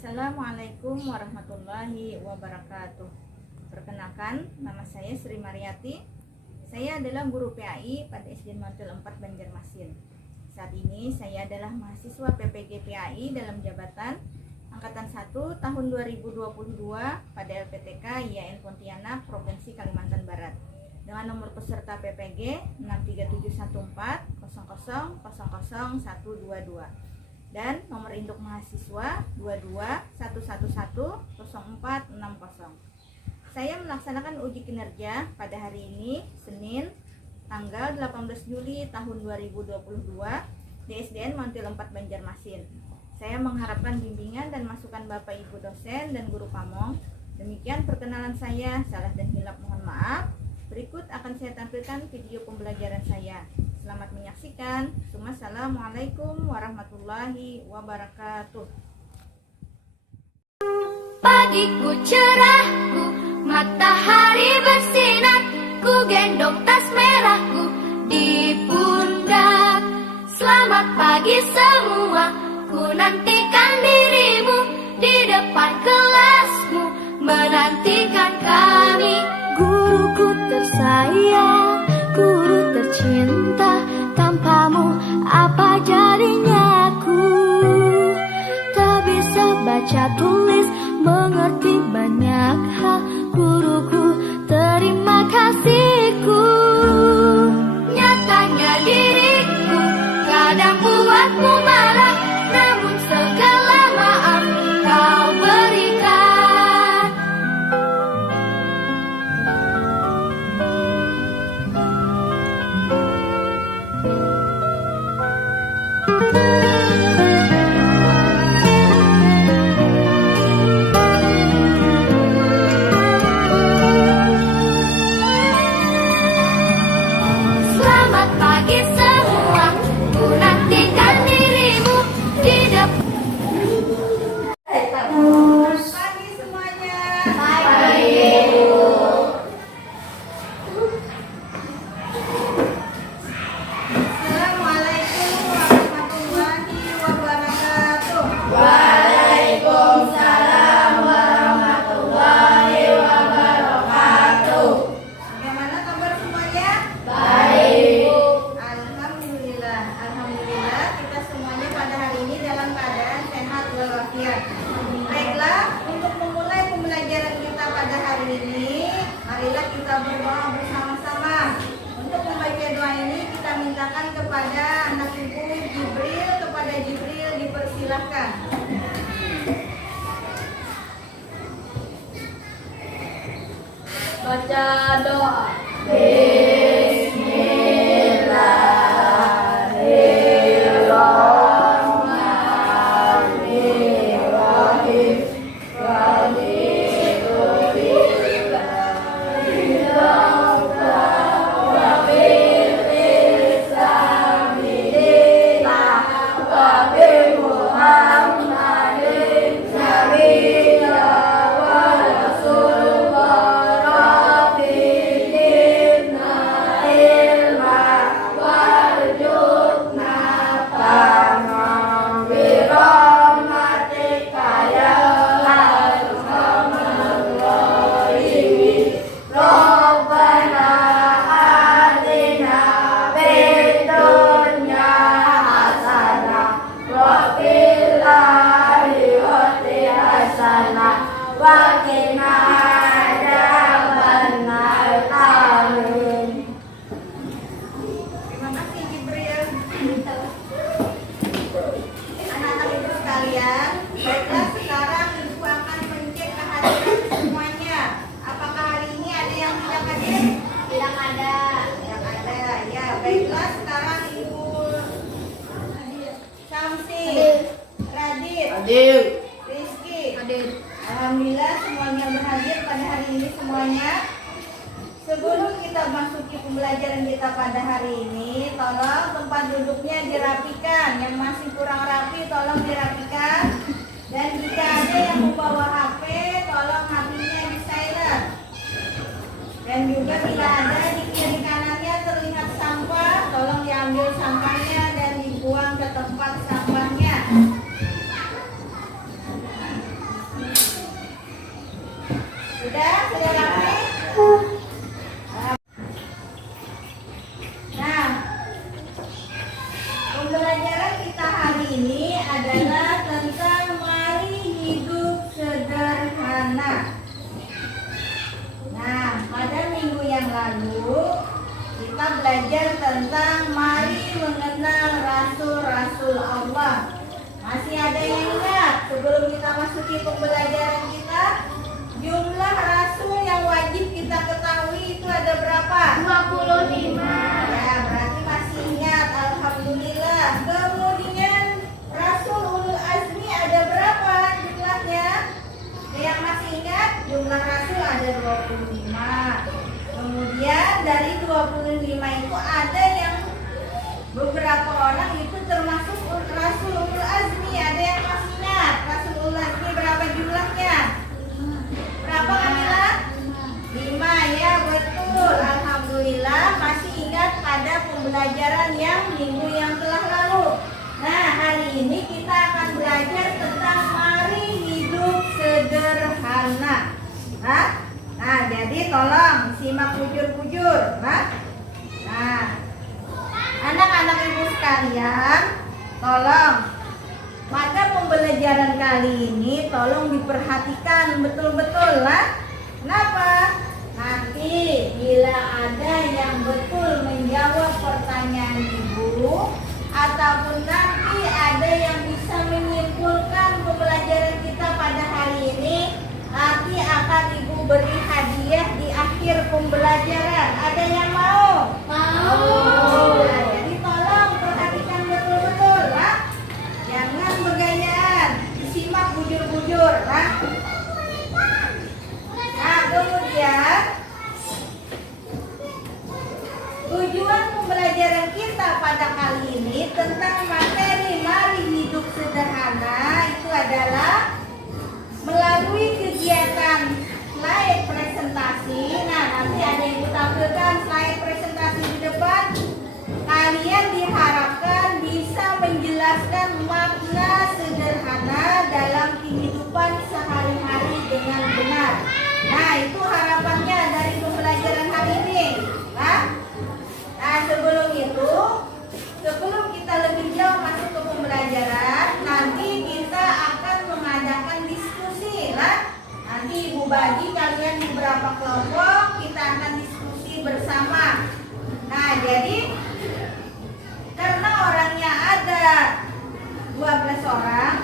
Assalamualaikum warahmatullahi wabarakatuh. Perkenalkan, nama saya Sri Mariati. Saya adalah guru PAI pada SD Mantul 4 Banjarmasin. Saat ini saya adalah mahasiswa PPG PAI dalam jabatan Angkatan 1 tahun 2022 pada LPTK IAIN Pontianak, Provinsi Kalimantan Barat. Dengan nomor peserta PPG 6371400000122 dan nomor induk mahasiswa 2211100460. Saya melaksanakan uji kinerja pada hari ini, Senin, tanggal 18 Juli tahun 2022 di SDN Mantul 4 Banjarmasin. Saya mengharapkan bimbingan dan masukan Bapak Ibu dosen dan guru pamong. Demikian perkenalan saya, salah dan hilap mohon maaf. Berikut akan saya tampilkan video pembelajaran saya. Selamat menyaksikan. Assalamualaikum warahmatullahi wabarakatuh. Pagiku cerahku, matahari bersinar, ku gendong tas merahku di pundak. Selamat pagi semua, ku nantikan dirimu di depan kelasmu, menantikan kami. Guruku tersayang, guru tercinta, tanpamu apa jadinya aku? Tak bisa baca tulis, mengerti banyak hal. Guruku, terima kasihku. Nyatanya diriku kadang buatmu marah, namun segala maaf kau berikan. Selamat pagi semua, ku nantikan dirimu di depan. Selamat pagi semuanya. Assalamualaikum warahmatullahi wabarakatuh. Waalaikumsalam warahmatullahi wabarakatuh. Bagaimana kabar semuanya? Baik. Alhamdulillah kita semuanya pada hari ini dalam keadaan sehat walafiat. Baiklah, untuk memulai pembelajaran kita pada hari ini, marilah kita berdoa bersama-sama. Untuk membaca doa ini kita mintakan kepada anak ibu Jibril, kepada Jibril dipersilahkan. Baca doa. Terima kasih Jibril. Anak-anak ibu sekalian, baiklah sekarang ibu akan mencek kehadiran semuanya. Apakah hari ini ada yang tidak hadir? Tidak ada. Yang ada, ya. Baiklah sekarang ibu Samsi, Radit, Rizky. Alhamdulillah semuanya berhadir pada hari ini semuanya. Sebelum kita masuki pembelajaran kita pada hari ini, tolong tempat duduknya dirapikan. Yang masih kurang rapi tolong dirapikan. Dan jika ada yang membawa HP, tolong HP-nya di silent. Dan juga bila ada di kiri kanannya terlihat sampah, tolong diambil sampahnya dan dibuang ke tempat sampahnya. lalu kita belajar tentang mari mengenal Rasul-Rasul Allah. Masih ada yang ingat sebelum kita masuki pembelajaran kita? Jumlah Rasul yang wajib kita ketahui itu ada berapa? 25. Ya, berarti masih ingat. Alhamdulillah. Kemudian Rasul Ulul Azmi ada berapa jumlahnya? Yang masih ingat? Jumlah Rasul ada 25. Kemudian dari 25 itu ada yang beberapa orang itu termasuk Rasul Ulul Azmi. Ada yang masih ingat? Rasul Ulul Azmi berapa jumlahnya? Berapa Kamila? 5 ya, betul. Alhamdulillah masih ingat pada pembelajaran yang minggu yang telah lalu. Nah, hari ini kita akan belajar tentang mari hidup sederhana. Nah, jadi tolong simak bujur-bujur. Nah, anak-anak ibu sekalian, tolong pada pembelajaran kali ini tolong diperhatikan betul-betul lah. Kenapa? Nanti bila ada yang betul menjawab pertanyaan ibu, ataupun nanti ada yang bisa menyimpulkan pembelajaran kita pada hari ini, nanti akan ibu beri hadiah di akhir pembelajaran. Ada yang mau? Mau. Nah, jadi tolong perhatikan betul-betul lah. Jangan begayaan, disimak bujur-bujur lah. Nah, kemudian tujuan pembelajaran kita pada kali ini tentang materi mari hidup sederhana itu adalah melalui kegiatan slide presentasi. Nah, nanti ada yang tampilkan slide presentasi di depan. Kalian diharapkan bisa menjelaskan makna sederhana dalam kehidupan sehari-hari dengan benar. Nah, itu harapannya dari pembelajaran hari ini. Nah, sebelum itu, sebelum kita lebih jauh masuk ke pembelajaran, nanti kita akan mengadakan diskusi lah. Nanti ibu bagi kalian beberapa kelompok, kita akan diskusi bersama. Nah, jadi karena orangnya ada 12 orang,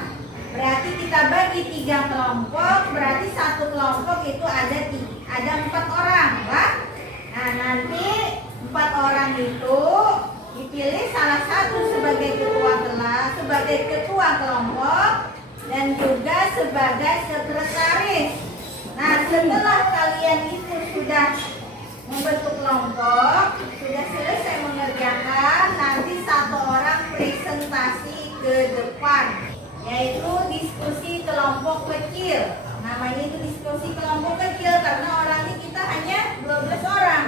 berarti kita bagi 3 kelompok, berarti satu kelompok itu ada 4 orang lah. Nah, nanti 4 orang itu dipilih salah satu sebagai ketua kelas, sebagai ketua kelompok, dan juga sebagai sekretaris. Nah, setelah kalian itu sudah membentuk kelompok, sudah selesai mengerjakan, nanti satu orang presentasi ke depan, yaitu diskusi kelompok kecil. Namanya itu diskusi kelompok kecil karena orangnya kita hanya 12 orang.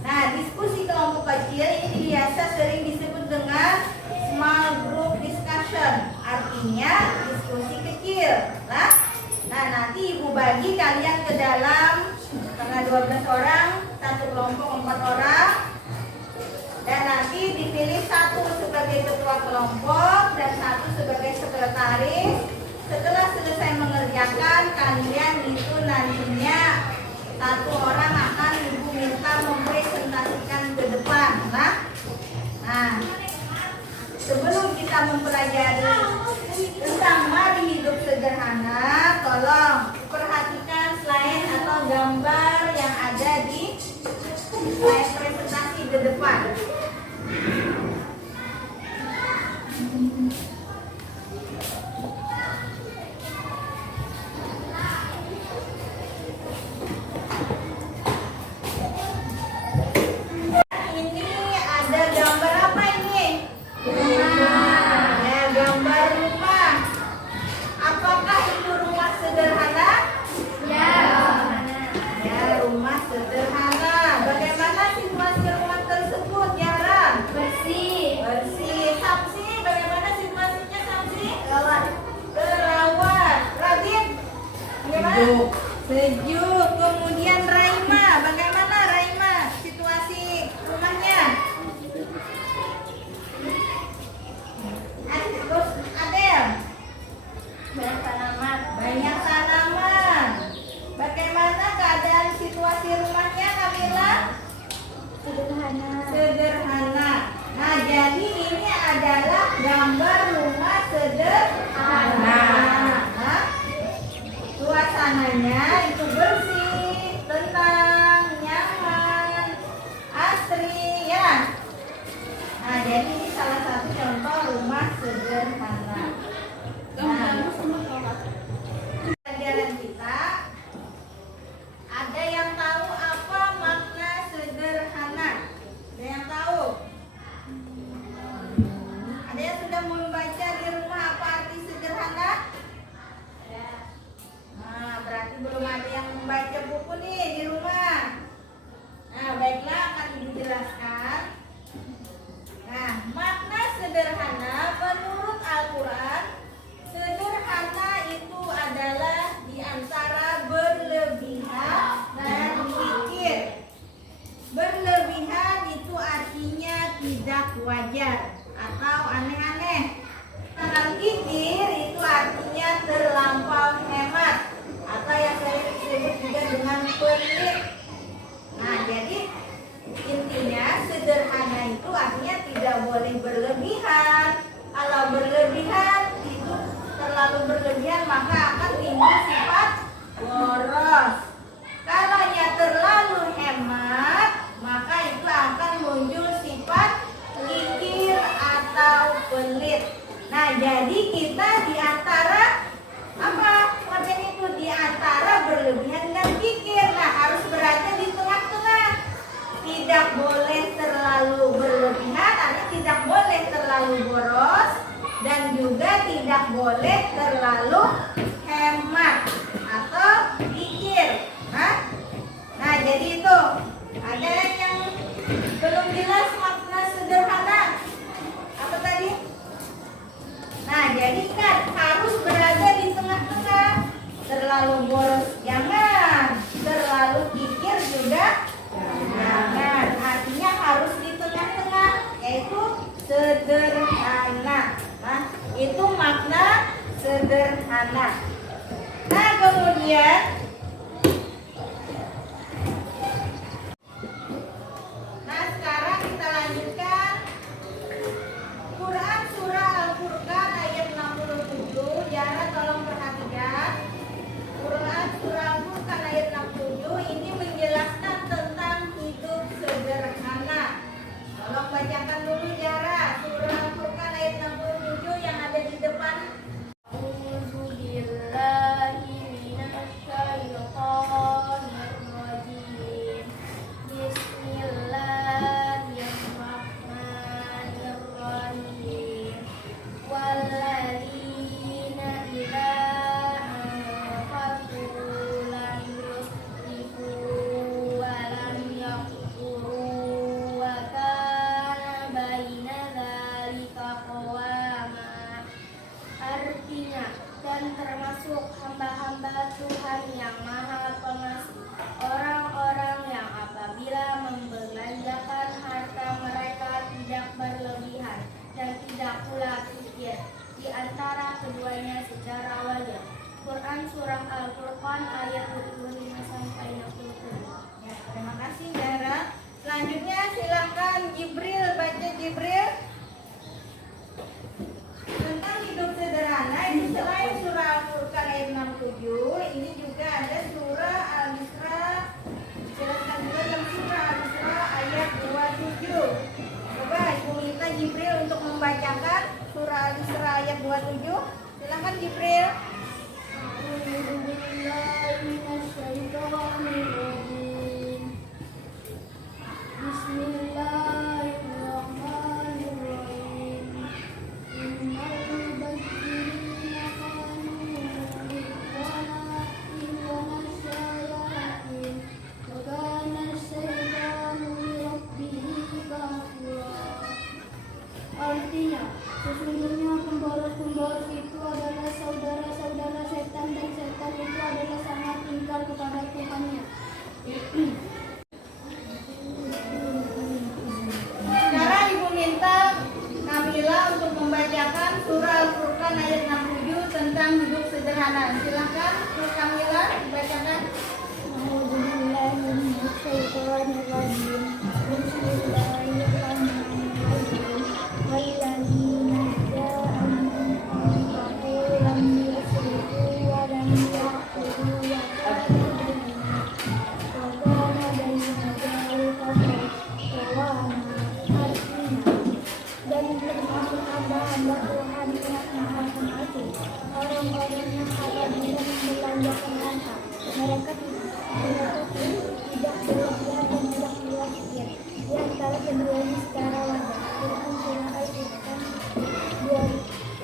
Nah, diskusi kelompok kecil ini biasa sering disebut dengan small group discussion, artinya diskusi kecil. Nah, nanti ibu bagi kalian ke dalam, karena 12 orang, satu kelompok 4 orang, dan nanti dipilih satu sebagai ketua kelompok dan satu sebagai sekretaris. Setelah selesai mengerjakan, kalian itu nantinya satu orang akan ibu minta mempresentasikan ke depan. Nah, sebelum kita mempelajari tentang mari hidup sederhana, tolong perhatikan slide atau gambar yang ada di slide presentasi ke depan. Sejuk. Kemudian Raima, bagaimana Raima situasi rumahnya? Terus Adel, banyak tanaman. Bagaimana keadaan situasi rumahnya Kamila? berlebihan maka akan timbul sifat boros. Kalau terlalu hemat maka itu akan muncul sifat kikir atau pelit. Nah, jadi kita di antara apa? Konten itu di antara berlebihan dan kikir. Nah, harus berada di tengah-tengah. Tidak boleh terlalu berlebihan, artinya tidak boleh terlalu boros dan juga tidak boleh terlalu hemat atau kikir. Nah, jadi itu ada yang belum jelas makna sederhana. Apa tadi? Nah, jadi kan harus berada di tengah-tengah. Terlalu boros jangan, terlalu kikir juga jangan. Artinya harus di tengah-tengah, yaitu sederhana. Nah, itu makna sederhana. Nah, kemudian sekarang kita lanjutkan Quran surah Al-Furqan ayat 67. Jara tolong perhatikan. Quran surah Al-Furqan ayat 67 ini menjelaskan tentang hidup sederhana. Tolong bacakan dulu Jara surah Al-Furqan ayat 67 yang ada di depan. Dan termasuk hamba-hamba Tuhan yang Maha Pengasih, orang-orang yang apabila membelanjakan harta mereka tidak berlebihan dan tidak pula kikir di antara keduanya secara wajar. Quran surah Al-Furqan ayat 25 sampai 67. Ya, terima kasih Jara. Selanjutnya silakan Jibril, baca Jibril. Tentang hidup sederhana itu selain surah Al-Furqan ayat 67, ini juga ada surah Al-Isra. Silakan juga dalam surah Al-Isra ayat 27. Coba Ibu minta Jibril untuk membacakan surah Al-Isra ayat 27. Silakan Jibril. Bismillahirrahmanirrahim. Artinya, sesungguhnya pemboros-pemboros itu adalah saudara-saudara setan dan setan itu adalah sangat ingkar kepada Tuhannya. Sekarang Ibu minta Kamila untuk membacakan surah Al-Furqan ayat 67 tentang hidup sederhana. Silakan Kamila dibacakan. Bismillahirrahmanirrahim. Bismillahirrahmanirrahim. Walladzina ja'ahum anfaqu lam yusrifu wa lam yaqturu wa kana baina dzalika qawama. Artinya, dan termasuk hamba-hamba Tuhan yang Maha Pengasih, orang-orang yang apabila membelanjakan harta mereka tidak berlebihan dan tidak pula kikir di antara keduanya secara wajar. Quran surah Al-Furqan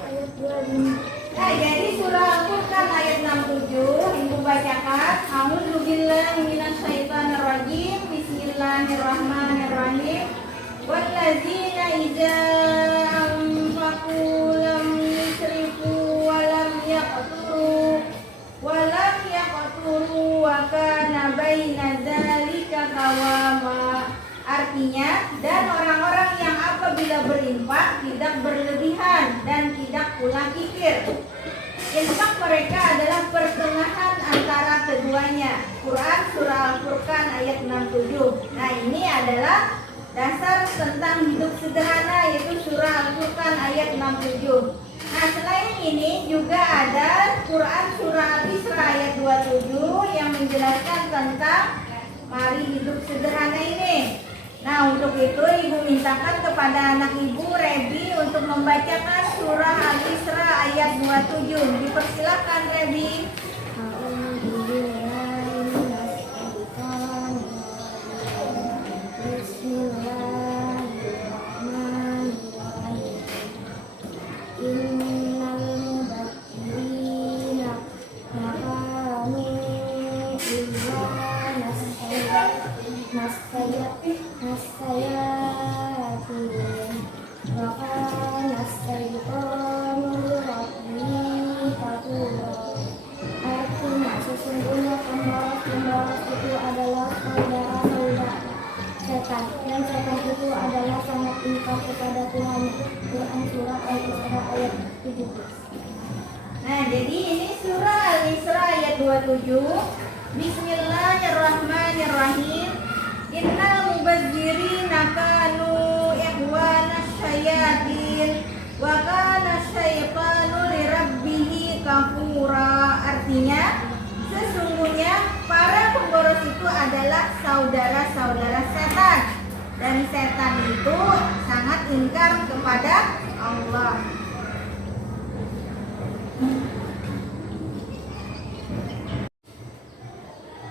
ayat 25. Nah, jadi surah Al-Furqan ayat 67 Ibu bacakan. A'udzubillahi minasyaitonirrajim. Bismillahirrahmanirrahim. Walladzina idza anfaqu lam yusrifu wa lam yaqturu wa kana baina dzalika qawama. Artinya, dan orang-orang yang apabila berinfak tidak berlebihan dan tidak pula kikir. Infak mereka adalah pertengahan antara keduanya. Quran surah Al-Furqan ayat 67. Nah, ini adalah dasar tentang hidup sederhana, yaitu surah Al-Furqan ayat 67. Nah, selain ini juga ada Quran Surah Al-Isra ayat 27 yang menjelaskan tentang mari hidup sederhana ini. Nah, untuk itu ibu mintakan kepada anak ibu Rebi untuk membacakan Surah Al-Isra ayat 27. Dipersilakan Rebi. Artinya sesungguhnya pembalas itu adalah saudara-saudara setan, dan setan itu adalah sangat ingkar kepada Tuhan. Quran Surah Al-Isra ayat 17. Nah, jadi ini surah Al-Isra ayat 27. Bismillahirrahmanirrahim. Innal mubazzirina kanu ikhwanas syayatin wa kana syaitanu lirabbih kafura. Artinya, sesungguhnya para pemboros itu adalah saudara-saudara setan, dan setan itu sangat ingkar kepada Allah.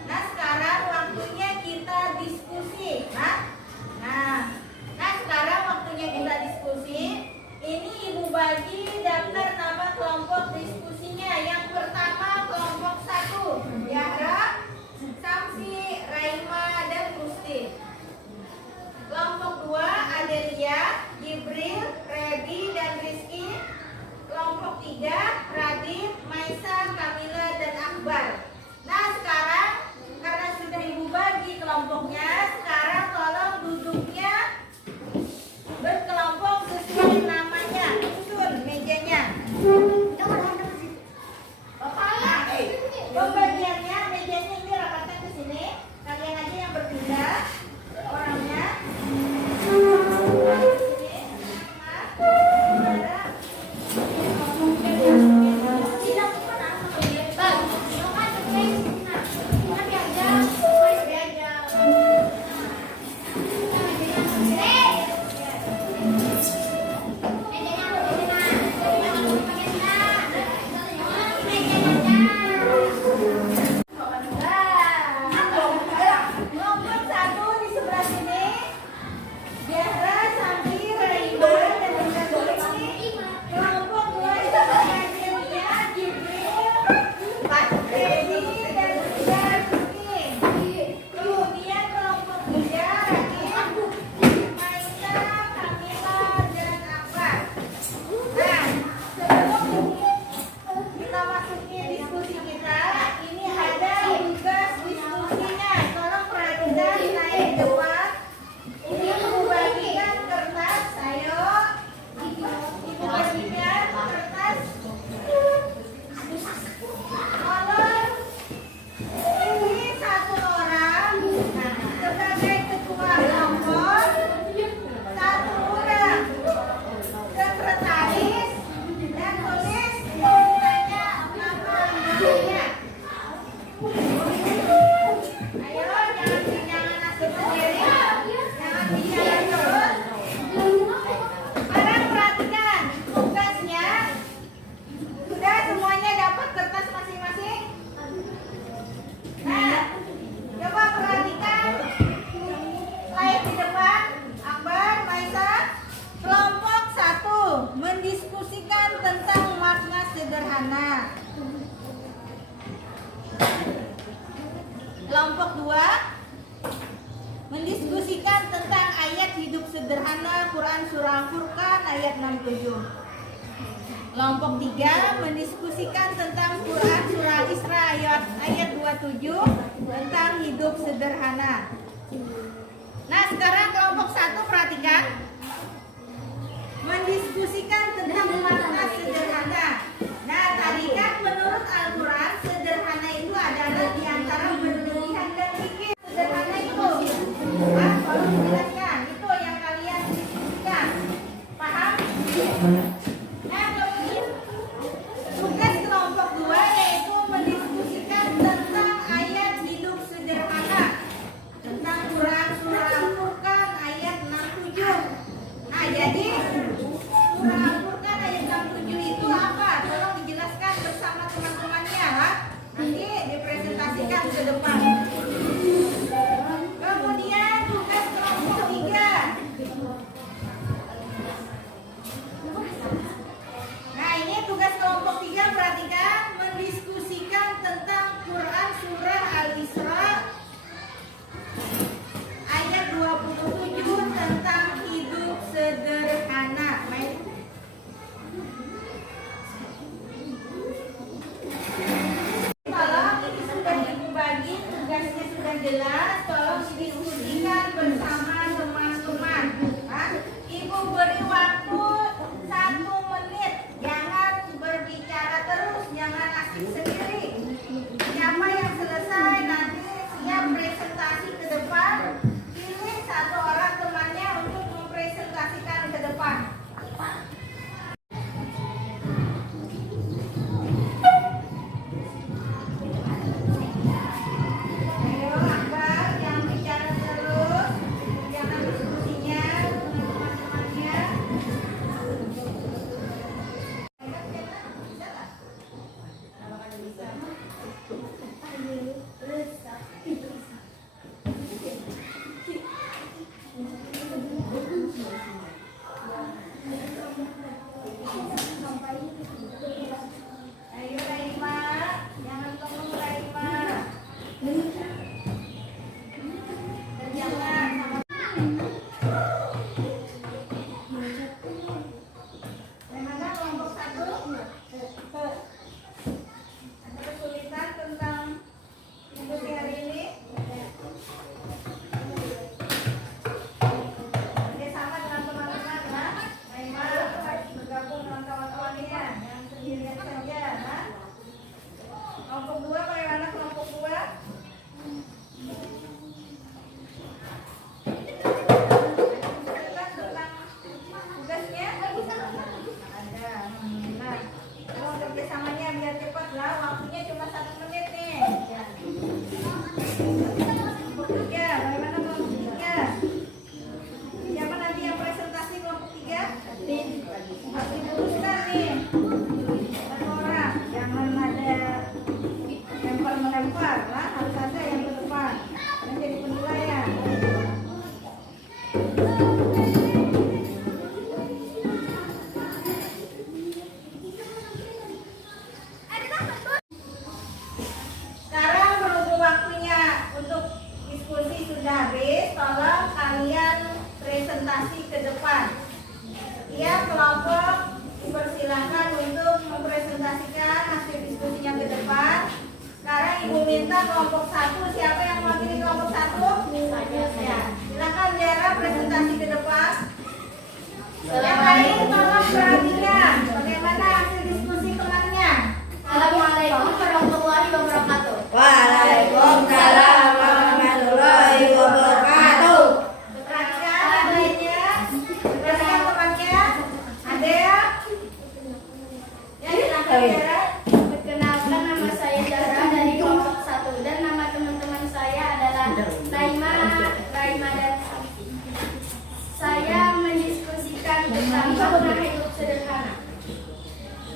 Nah, sekarang waktunya kita diskusi. Nah, sekarang waktunya kita diskusi. Ini ibu bagi daftar nama kelompok diskusinya. Yang pertama kelompok 1, Yahra, Samsi, Raima, dan Gusti. Kelompok 2, Adelia, Jibril, Rebi, dan Rizky. Kelompok 3, Radit, Maisa, Kamila, dan Akbar. Nah, sekarang karena sudah ibu bagi kelompoknya, sekarang tolong duduknya berkelompok sesuai namanya. Susun mejanya. Pembagiannya mejanya ini rapatkan ke sini. Kalian aja yang berpindah orangnya. Nomor 1 di sebelah sini, Yahra, Samsi, Raima, dan Rizky. Kelompok 2 di sebelah Adelia, Jibril, Rebi, dan Rizky. Kemudian kelompok 3, Radit, Maisa, Kamila, dan Akbar. Nah, sebelum kita masuki diskusi kita, ini ada tugas diskusinya. Tolong perhatikan, saya di depan. Ini ibu bagikan kertas. Ayo, ibu bagikan kertas. Tolong ini satu orang sebagai ketua kelompok, satu orang sekretaris, dan tulis namanya nama anggotanya. Ayo, jangan asik sendiri, jangan bicara terus. Sekarang perhatikan tugasnya. Sudah semuanya dapat kertas masing-masing? Nah, coba perhatikan slide di depan. Akbar, Maisa. Kelompok 1 mendiskusikan tentang makna sederhana. Kelompok 2 mendiskusikan tentang ayat hidup sederhana Quran Surah Al-Furqan ayat 67. Kelompok 3 mendiskusikan tentang Quran Surah Al-Isra ayat 27 tentang hidup sederhana. Nah, sekarang kelompok 1 perhatikan. Mendiskusikan tentang makna sederhana. Nah, tadi kan menurut Al-Quran sederhana itu adalah di antara berlebihan dan dikit. Sederhana itu, tolong dijelaskan. Itu yang kalian diskusikan. Paham? Nah, kemudian sendiri. Siapa yang selesai nanti siap presentasi ke depan, pilih satu orang temannya untuk mempresentasikan ke depan. Ayo Akbar, yang bicara terus, jangan diskusinya dengan teman-temannya. Ayo Raima, jangan ngomong Raima. Dan jangan Bagaimana kelompok 1? Ada kesulitan tentang diskusi hari ini? Oke, sama dengan teman-teman ya. Raima bergabung dengan kawan-kawannya, jangan sendirian saja ya. Kelompok 2, bagaimana kelompok 2? Tentang tugasnya ada. Nah, kalau kerjasamanya biar cepat lah, waktunya cuma 1 menit nih. Kelompok 3, bagaimana kelompok 3? Siapa nanti yang presentasi kelompok 3? Harus diluruskan nih. Satu orang, jangan ada lempar-melempar lah, harus ada yang ke depan. Nanti jadi penilaian. Sekarang berhubung waktunya untuk diskusi sudah habis, tolong kalian presentasi ke depan. Tiap kelompok dipersilakan untuk mempresentasikan hasil diskusinya ke depan. Sekarang Ibu minta kelompok 1, siapa yang mewakili kelompok 1? Ya, silakan Dara presentasi ke depan. Yang lain tolong perhatikan bagaimana hasil diskusi temannya. Assalamualaikum warahmatullahi wabarakatuh. Waalaikumsalam warahmatullahi wabarakatuh. Perhatikan lainnya, perhatikan temannya. Ada ya? Ya, silakan Dara. Perkenalkan, nama saya Dara dari kelompok 1 dan nama teman-teman saya adalah Raima dan Samsi. Saya mendiskusikan tentang makna hidup sederhana.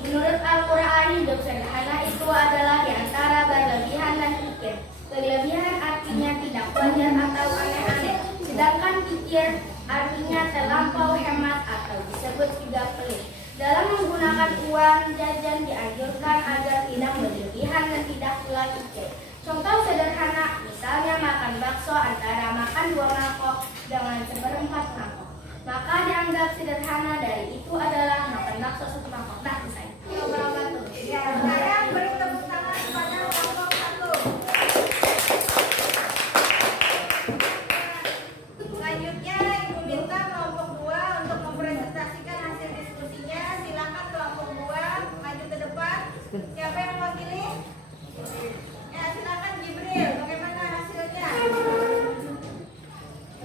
Menurut Al-Quran, hidup sederhana itu adalah di antara berlebihan dan kikir. Berlebihan artinya tidak wajar atau aneh-aneh, sedangkan kikir artinya terlampau hemat atau disebut juga pelit. Dalam menggunakan uang jajan dianjurkan agar tidak berlebihan dan tidak pula kikir. Contoh sederhana, misalnya makan bakso antara makan 2 mangkok dengan seperempat mangkok. Maka dianggap sederhana, dari itu adalah makan bakso 1 mangkok. Nah, selesai. Ya, sekarang beri tepuk tangan kepada kelompok 1. Selanjutnya Ibu minta kelompok 2 untuk mempresentasikan hasil diskusinya. Silakan kelompok 2 maju ke depan. Siapa yang mewakili? Ya, silakan Jibril. Bagaimana hasilnya?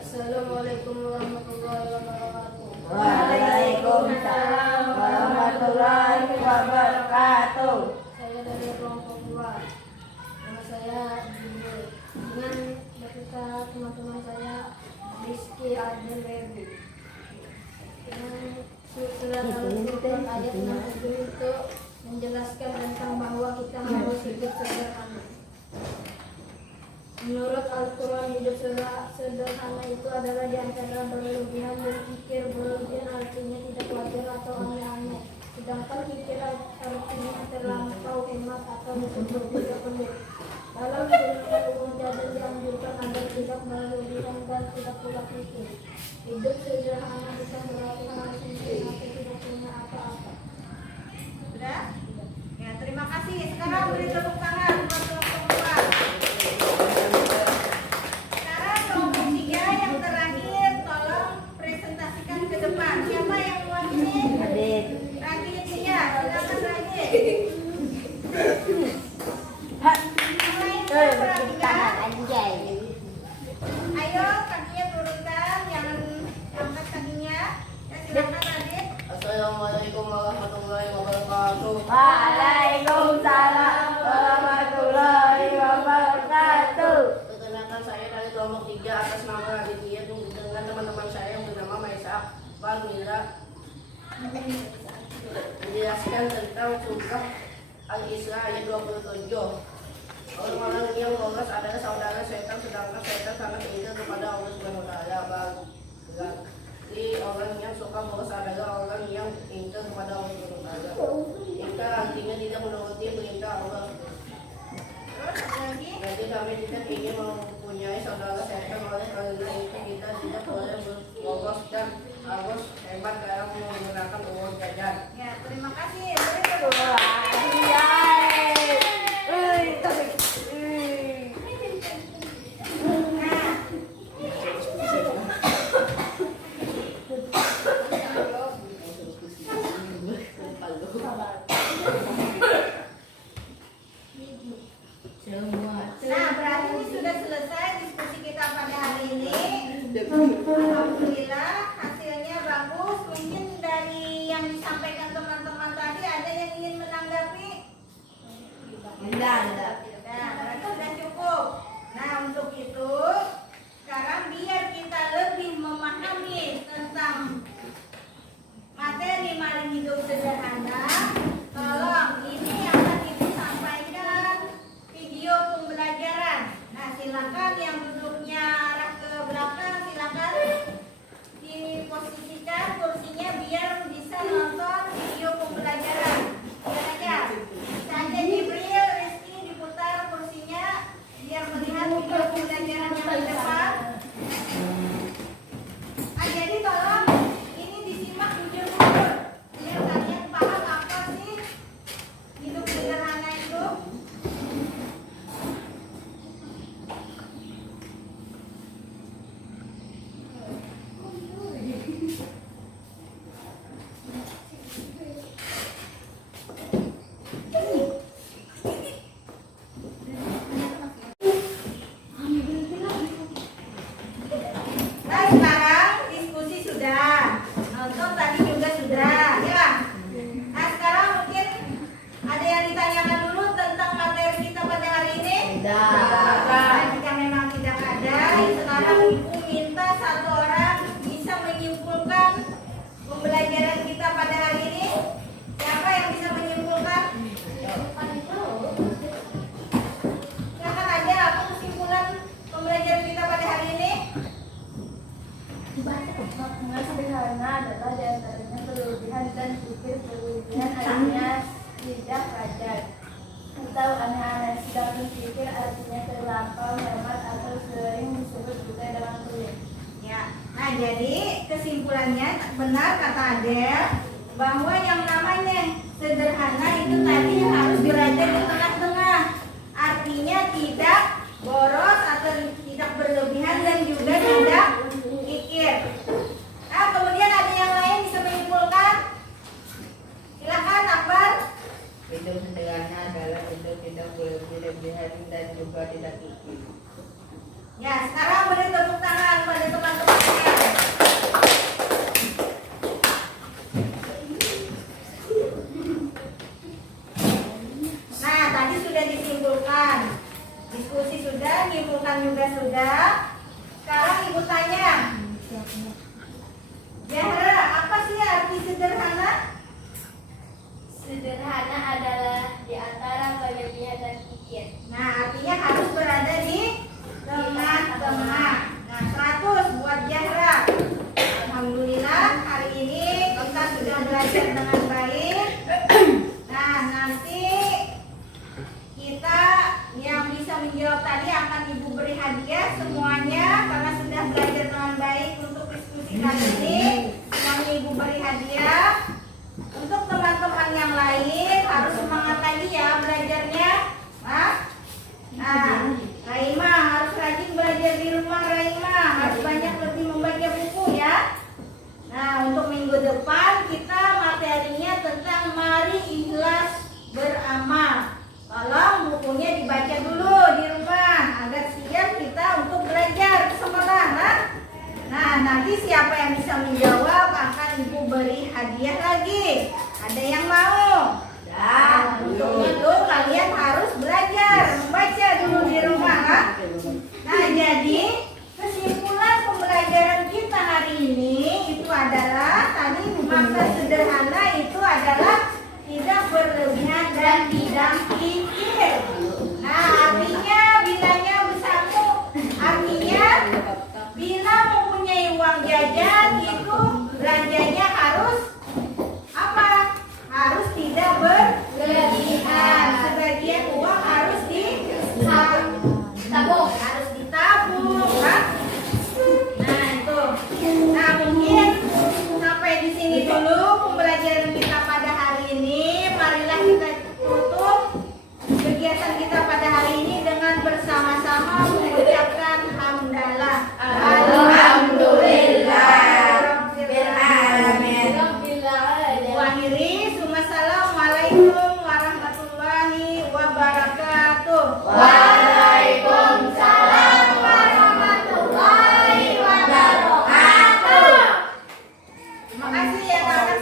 Assalamualaikum warahmatullahi wabarakatuh. Waalaikumsalam warahmatullahi wabarakatuh. Saya dari kelompok 2. Nama saya Jibril. Dengan beserta teman-teman saya Rizky Adel Werdi. Dengan surat Al-Quran ayat 67 itu menjelaskan tentang bahwa kita harus hidup sederhana. Menurut Al-Quran, hidup sederhana itu adalah di antara berlebihan dan kikir. Berlebihan artinya tidak wajar atau aneh-aneh, sedangkan kikir artinya terlampau hemat atau disebut juga pelit. Dalam menggunakan uang jajan dianjurkan agar tidak berlebihan dan tidak pula kikir. Hidup sederhana bukan berarti harus miskin atau tidak punya apa-apa. Sudah? Ya, terima kasih. Sekarang beri tepuk tangan buat kelompok 2. Sekarang kelompok 3 yang terakhir, tolong presentasikan ke depan. Siapa yang mewakili? Radit. Radit, ya. Silakan Radit. ayat 27. Orang-orang yang lolos adalah saudara setan, sedangkan setan sangat ingin kepada Allah Subhanahu wa taala. Berarti orang yang suka bolos adalah orang yang ingin kepada Allah Subhanahu wa taala. Jika artinya tidak menuruti perintah Allah. Jadi kami tidak ingin mempunyai saudara setan, oleh karena itu kita tidak boleh bolos dan harus hebat dalam menggunakan uang jajan. Ya, terima kasih. Nah, berarti ini sudah selesai diskusi kita pada hari ini. Alhamdulillah hasilnya bagus. Mungkin dari yang disampaikan teman-teman tadi ada yang ingin menanggapi? Tidak. Nah, berarti sudah cukup. Nah, untuk itu sekarang biar kita lebih memahami tentang materi Mari Hidup Sederhana, tolong ini akan Ibu sampaikan video pembelajaran. Nah, silakan yang duduknya arah ke belakang, silakan diposisikan kursinya biar bisa nonton video pembelajaran. Silakan. Bisa aja Jibril, Rizky diputar kursinya biar melihat video pembelajaran yang di depan. Jadi tolong ini disimak jujur-jujur biar kalian paham apa sih hidup sederhana itu. Nah, sekarang diskusi sudah, nonton tadi juga sudah, ya. Nah, sekarang mungkin ada yang ditanyakan dulu tentang materi kita pada hari ini. Nah, jika memang tidak ada, sekarang Ibu minta satu orang bisa menyimpulkan pembelajaran kita pada hari ini. Siapa yang bisa menyimpulkan? Silakan aja apa kesimpulan pembelajaran kita pada hari ini. Makna sederhana adalah diantaranya berlebihan dan pikir berlebihan alias tidak wajar, atau aneh-aneh. Sedangkan pikir artinya terlampau, hemat, atau sering disebut juga dengan pelit. Ya, nah jadi kesimpulannya benar kata Adel bahwa yang namanya sederhana itu tadi harus berada di tengah-tengah. Artinya tidak boros atau tidak berlebihan dan juga tidak pikir. Nah, kemudian ada yang lain bisa menyimpulkan? Silakan Akbar. Hidup sederhana adalah hidup tidak berlebihan dan juga tidak pikir. Ya, sekarang beri tepuk tangan pada teman-temannya. Nah, tadi sudah disimpulkan. Diskusi sudah, menyimpulkan juga sudah. Sekarang Ibu tanya. Zahra, apa sih arti sederhana? Sederhana adalah di antara berlebihan dan pikir. Nah, artinya harus berada di tengah-tengah. Nah, 100 buat Zahra. Alhamdulillah hari ini kita sudah belajar dengan baik. Nah, nanti kita yang bisa menjawab tadi akan Ibu beri hadiah semuanya karena sudah belajar dengan baik untuk diskusi kali ini. Semuanya Ibu beri hadiah. Untuk teman-teman yang lain harus semangat lagi ya belajarnya. Nah, Raima harus rajin belajar di rumah. Raima harus banyak lebih membaca buku ya. Nah, untuk minggu depan kita materinya tentang mari ikhlas beramal. Tolong bukunya dibaca dulu di rumah agar siap kita untuk belajar. Kesempatan, nah nanti siapa yang bisa menjawab akan Ibu beri hadiah lagi. Ada yang mau? Ya, untuk itu kalian harus belajar membaca dulu di rumah. Nah, jadi kesimpulan pembelajaran kita hari ini itu adalah tadi makna sederhana itu adalah tidak berlebihan dan tidak pembahasan kita pada hari ini dengan bersama-sama mengucapkan hamdalah. Wahiri, Assalamualaikum warahmatullahi wabarakatuh. Waalaikumsalam warahmatullahi wabarakatuh. Terima kasih ya kakak.